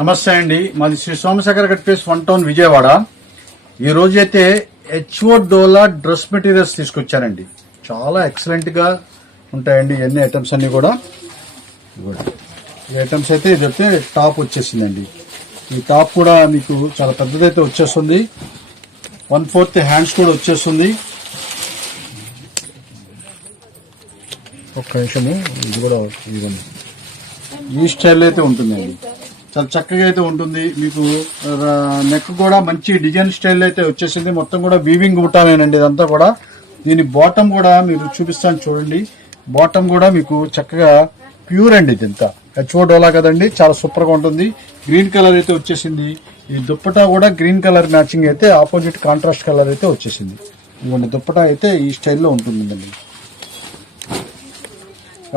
నమస్తే అండి, మాది Shri Somashekhar cut place 1 town Vijayawada. ఈ రోజు అయితే హెచ్ఓ డోలా డ్రెస్ మెటీరియల్స్ తీసుకొచ్చానండి. చాలా ఎక్సలెంట్ గా ఉంటాయండి ఇవన్నీ ఐటమ్స్ అన్ని కూడా. ఈ ఐటమ్స్ అయితే ఇదైతే టాప్ వచ్చేసిందండి. ఈ టాప్ కూడా మీకు చాలా పెద్దదైతే వచ్చేస్తుంది. 1/4 హ్యాండ్స్ కూడా వచ్చేస్తుంది. ఒక్క నిమిషము, ఇది కూడా ఇవ్వండి. ఈ స్టైల్ అయితే ఉంటుందండి, చాలా చక్కగా అయితే ఉంటుంది. మీకు నెక్ కూడా మంచి డిజైన్ స్టైల్ అయితే వచ్చేసింది. మొత్తం కూడా వీవింగ్ బుట్టానేనండి ఇదంతా కూడా. దీని బాటమ్ కూడా మీరు చూపిస్తాను చూడండి. బాటమ్ కూడా మీకు చక్కగా ప్యూర్ అండి. ఇదంతా హెచ్ఓ డోలా కదండి, చాలా సూపర్ గా ఉంటుంది. గ్రీన్ కలర్ అయితే వచ్చేసింది. ఈ దుప్పటా కూడా గ్రీన్ కలర్ మ్యాచింగ్ అయితే ఆపోజిట్ కాంట్రాస్ట్ కలర్ అయితే వచ్చేసింది. ఇవ్వండి, దుప్పటా అయితే ఈ స్టైల్లో ఉంటుందండి.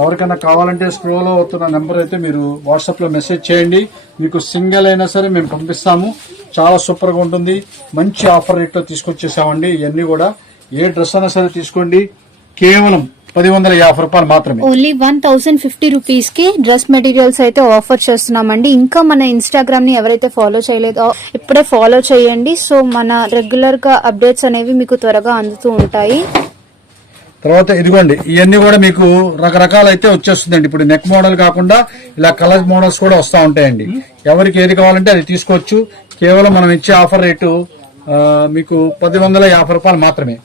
ఎవరికైనా కావాలంటే స్క్రోల్ అవుతున్న నెంబర్ అయితే మీరు వాట్సాప్ లో మెసేజ్ చేయండి. మీకు సింగిల్ అయినా సరే మేము పంపిస్తాము. చాలా సూపర్ గా ఉంటుంది. మంచి ఆఫర్ రేట్ లో తీసుకొచ్చేసామండి. ఇవన్నీ కూడా ఏ డ్రెస్ అయినా సరే తీసుకోండి, కేవలం 1050 రూపాయలు మాత్రమే. ఓన్లీ 1050 రూపీస్ కి డ్రెస్ మెటీరియల్స్ అయితే ఆఫర్ చేస్తున్నామండి. ఇంకా మన ఇన్స్టాగ్రామ్ ని ఎవరైతే ఫాలో చేయలేదో ఇప్పుడే ఫాలో చేయండి. సో మన రెగ్యులర్ గా అప్డేట్స్ అనేవి మీకు త్వరగా అందుతూ ఉంటాయి. తర్వాత ఇదిగోండి, ఇవన్నీ కూడా మీకు రకరకాలు అయితే వచ్చేస్తుందండి. ఇప్పుడు నెక్ మోడల్ కాకుండా ఇలా కలర్ మోడల్స్ కూడా వస్తూ ఉంటాయండి. ఎవరికి ఏది కావాలంటే అది తీసుకోవచ్చు. కేవలం మనం ఇచ్చే ఆఫర్ రేటు మీకు 1050 రూపాయలు మాత్రమే.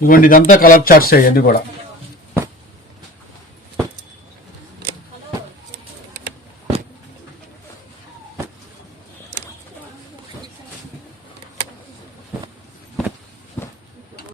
ఇదిగోండి, ఇదంతా కలర్ చార్ట్స్ అయ్యండి కూడా.